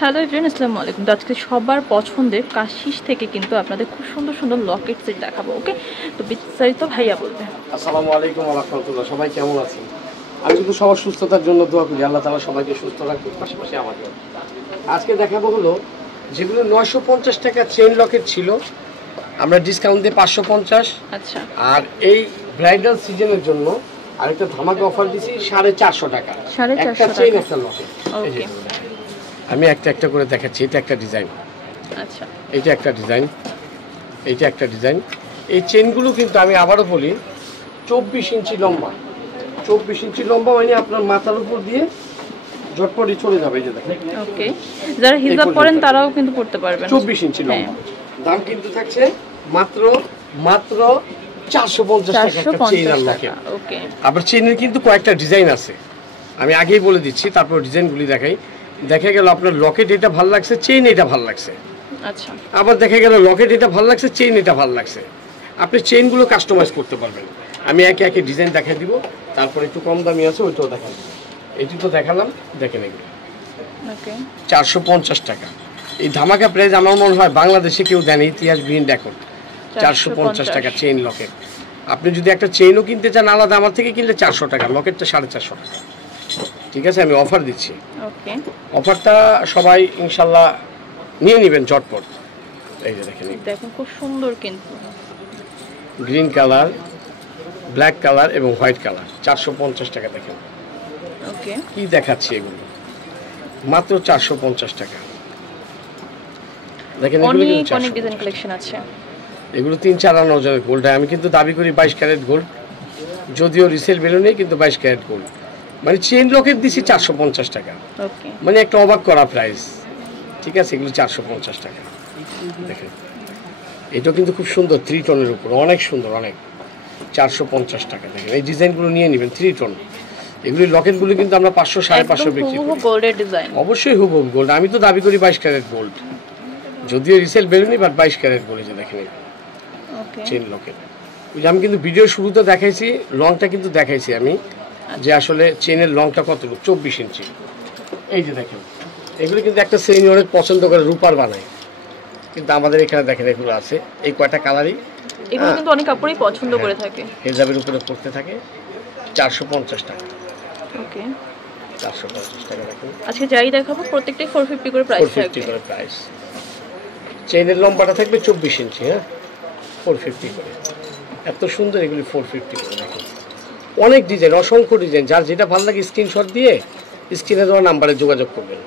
Hello everyone, আসসালামু আলাইকুম। তো আজকে সবার পছন্দের কাশিস থেকে কিন্তু আপনাদের খুব সুন্দর সুন্দর লকেট সেট দেখাবো। ওকে, তো বিস্তারিত ভাইয়া বলবে। আসসালামু আলাইকুম ওয়া রাহমাতুল্লাহ। সবাই কেমন আছেন? আমি কিন্তু সবার সুস্থতার জন্য দোয়া করি, আল্লাহ তাআলা সবাইকে সুস্থ রাখুন, পাশাপাশি আমাকেও। আজকে দেখাবো হলো যেগুলো 950 টাকা চেইন লকেট ছিল, আমরা ডিসকাউন্ট দিয়ে 550। আচ্ছা, আর এই ব্রাইডাল সিজনের জন্য আরেকটা ধামাকা অফার দিছি 450 টাকা। 450 একটা চেইন একটা লকেট। ওকে, আমি একটা একটা করে দেখাচ্ছি। এটা একটা ডিজাইন, আচ্ছা, এইটা একটা ডিজাইন, এইটা একটা ডিজাইন। এই চেনগুলো কিন্তু আমি আবারও বলি 24 ইঞ্চি লম্বা। 24 ইঞ্চি লম্বা মানে আপনার মাথার উপর দিয়ে ঝটপটি চলে যাবে। এই যে দেখেন, ওকে, যারা হিজাব পরেন তারাও কিন্তু পড়তে পারবেন। 24 ইঞ্চি লম্বা। দাম কিন্তু থাকছে মাত্র মাত্র 450 টাকা একটা চেইন আর লকেট। ওকে, আবার চেইনের কিন্তু কয়েকটা ডিজাইন আছে, আমি আগেই বলে দিচ্ছি, তারপর ডিজাইনগুলি দেখাই। দেখা গেল আপনার লকেট এটা ভালো লাগছে, চেইন এটা ভালো লাগছে। আচ্ছা, আবার দেখা গেল লকেট এটা ভালো লাগছে, চেইন এটা ভালো লাগছে। আপনি চেইনগুলো কাস্টমাইজ করতে পারবেন। আমি একে একে ডিজাইন দেখাই দিব, তারপর একটু কম দামি আছে ওইটাও দেখান। এটি তো দেখালাম, দেখেন এগুলো ওকে, 450 টাকা। এই ধামাকা প্রাইস আমার মনে হয় বাংলাদেশে কেউ দেন, ইতিহাসবিহীন রেকর্ড। 450 টাকা চেইন লকেট। আপনি যদি একটা চেইনও কিনতে চান আলাদা আমার থেকে কিনলে 400 টাকা, লকেটটা 450 টাকা। ঠিক আছে, আমি অফার দিচ্ছি। ওকে, অফারটা সবাই ইনশাল্লাহ নিয়ে নেবেন ঝটপট। এই যে দেখেন, দেখুন খুব সুন্দর কিন্তু গ্রিন কালার, ব্ল্যাক কালার এবং হোয়াইট কালার, 450 টাকা। দেখেন ওকে, কি দেখাচ্ছি, এগুলো মাত্র 450 টাকা। দেখেন এগুলো অনেক কিন্তু অনেক ডিজাইন কালেকশন আছে। এগুলো 3-4 আনা ওজনের গোল্ড। আমি কিন্তু দাবি করি 22 ক্যারেট গোল্ড, যদিও রিসেল ভ্যালু নেই, কিন্তু 22 ক্যারেট গোল্ড। মানে চেইন লকেট দিছি 450 টাকা, ওকে, মানে একটা অবাক করা প্রাইস। ঠিক আছে, এগুলো 450 টাকা। দেখেন এটা কিন্তু খুব সুন্দর, 3 টনের উপর, অনেক সুন্দর, অনেক। 450 টাকা। দেখেন এই ডিজাইনগুলো নিয়ে নেবেন, 3 টন। এগুলি লকেটগুলো কিন্তু আমরা 500 550 বিক্রি করি। গোল্ডের ডিজাইন, অবশ্যই হুবহু গোল্ড। আমি তো দাবি করি 22 ক্যারেট গোল্ড, যদিও রিসেল বেরোনি, বাট 22 ক্যারেট গোল্ড। যে দেখেন ওকে, চেইন লকেট। আমি কিন্তু ভিডিও শুরুতে দেখাইছি, লংটা কিন্তু দেখাইছি আমি, যে আসলে চেইনের লংটা কতটুকু, 24 ইঞ্চি। এই যে দেখেন এগুলো কিন্তু একটা শ্রেণী অনেক পছন্দ করে, রূপার বানায়, কিন্তু আমাদের এখানে দেখেন এগুলো আছে এই কয়টা কালারই। এগুলো কিন্তু অনেক কাপড়ই পছন্দ করে থাকে, হেজাবের উপরে পড়তে থাকে। 450 টাকা। ওকে, 450 টাকা। দেখুন আজকে যাই দেখাবো প্রত্যেকটাই 450 করে প্রাইস 450 থাকবে। করে প্রাইস। চেইনের লম্বাটা থাকবে 24 ইঞ্চি, হ্যাঁ, 450 করে। এত সুন্দর এগুলি 450 করে। দেখুন অনেক ডিজাইন, অসংখ্য ডিজাইন, যার যেটা ভালো লাগে স্ক্রিনশট দিয়ে স্ক্রিনে দেওয়া নাম্বারে যোগাযোগ করবেন।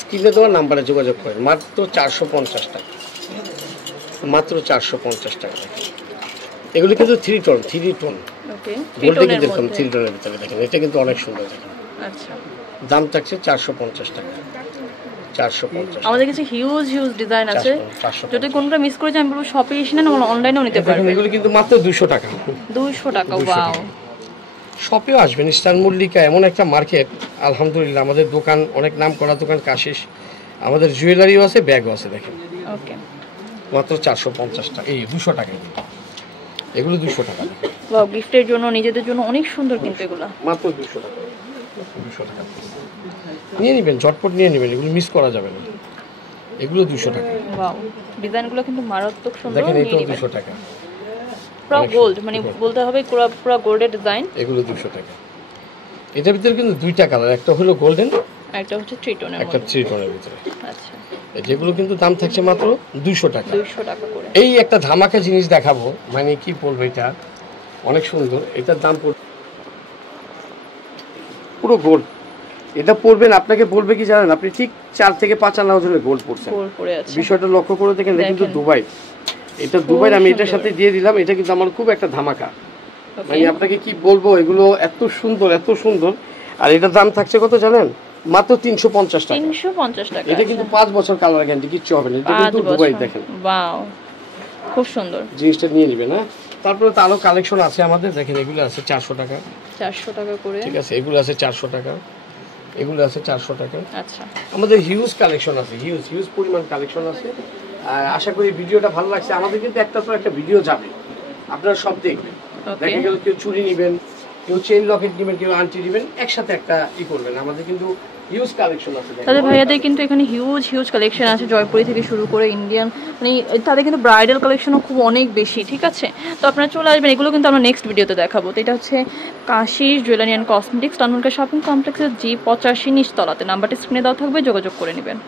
স্ক্রিনে দেওয়া নাম্বারে যোগাযোগ করেন। মাত্র 450 টাকা, মাত্র 450 টাকা। দেখেন এগুলি কিন্তু 3 টন, 3 টন ওকে, গোল্ডে কিন্তু এরকম মধ্যে 3 টনের ভিতরে। দেখেন এটা কিন্তু অনেক সুন্দর। দেখেন আচ্ছা, দাম থাকছে 450 টাকা। 450। আমাদের কাছে হিউজ হিউজ ডিজাইন আছে, 450 যদি কোনটা মিস করে যান আমি বলবো শপে এসে না, অনলাইনেও নিতে দেখেন পারবেন। এগুলো কিন্তু মাত্র 200 টাকা। 200 টাকা, ওয়াও। শপেও আসবেন, স্টার মল্লিকা এমন একটা মার্কেট, আলহামদুলিল্লাহ। আমাদের দোকান অনেক নাম করা দোকান, কাশিস। আমাদের জুয়েলারিও আছে, ব্যাগও আছে। দেখেন ওকে, মাত্র 450 টাকা। এই 200 টাকা, এগুলো 200 টাকা। ওয়াও, গিফটের জন্য, নিজেদের জন্য অনেক সুন্দর কিন্তু এগুলো। মাত্র 200 টাকা, 200 টাকা। নিয়ে নেবেন, ঝটপট নিয়ে নেবেন, এগুলো মিস করা যাবে না। এগুলো 200 টাকা। ওয়াও, ডিজাইনগুলো কিন্তু মারাত্মক সুন্দর। দেখেন এটাও 200 টাকা, পুরো গোল্ড, মানে বলতে হবে পুরো পুরো গোল্ডের ডিজাইন। এগুলো 200 টাকা। এটার ভিতরে কিন্তু দুইটা কালার, একটা হলো গোল্ডেন, একটা হচ্ছে 3 টোনের একটা মধ্যে। 3 টোনের ভিতরে। আচ্ছা, যেগুলো কিন্তু দাম থাকছে মাত্র 200 টাকা। 200 টাকা করে। এই একটা ধামাকা জিনিস দেখাবো, মানে কি বলবো, এটা অনেক সুন্দর। এটার দাম পুরো গোল্ড। এটা পড়বেন, আপনাকে বলবে কি জানেন, আপনি ঠিক 4 থেকে 5 আনা ওজনের গোল্ড পড়ছেন। গোল্ড পড়ে আছে, বিষয়টা লক্ষ্য করে দেখেন। এটা কিন্তু দুবাই, এটা দুবাই। আমি এটার সাথে দিয়ে দিলাম, এটা কিন্তু আমার খুব একটা ধামাকা। মানে আপনাকে কি বলবো, এগুলো এত সুন্দর, এত সুন্দর। আর এটার দাম থাকছে কত জানেন, মাত্র 350 টাকা। 350 টাকা। এটা কিন্তু 5 বছর কালার গ্যারান্টি, কিচ্ছু হবে না। এটা কিন্তু দুবাই। দেখেন ওয়াও, খুব সুন্দর জিনিসটা, নিয়ে নেবেন। হ্যাঁ, তারপরে তো আরো কালেকশন আছে আমাদের। দেখেন এগুলো আছে 400 টাকা, 400 টাকা করে। ঠিক আছে, এগুলো আছে 400 টাকা, এগুলো আছে 400 টাকা। আচ্ছা, আমাদের হিউজ কালেকশন আছে, হিউজ হিউজ পরিমাণ কালেকশন আছে। আর আশা করি ভিডিওটা ভালো লাগছে। আমাদের কিন্তু একটার পর একটা ভিডিও যাবে, আপনারা সব দেখবেন। দেখা গেল কেউ চুড়ি নেবেন, কেউ চেইন লকেট নেবেন, কেউ আংটি নেবেন, একসাথে একটা করবেন। আমাদের কিন্তু হিউজ কালেকশন আছে তাদের ভাইয়াদের কিন্তু এখানে হিউজ কালেকশন আছে, জয়পুরি থেকে শুরু করে ইন্ডিয়ান, মানে তাদের কিন্তু ব্রাইডাল কালেকশনও খুব অনেক বেশি, ঠিক আছে। তো আপনারা চলে আসবেন, এগুলো কিন্তু আমরা নেক্সট ভিডিওতে দেখাবো। তো এটা হচ্ছে Kashish jewellery and cosmetics, Tanmunka shopping কমপ্লেক্সের G85 নিচতলাতে। নাম্বারটি স্ক্রিনে দেওয়া থাকবে, যোগাযোগ করে নেবেন।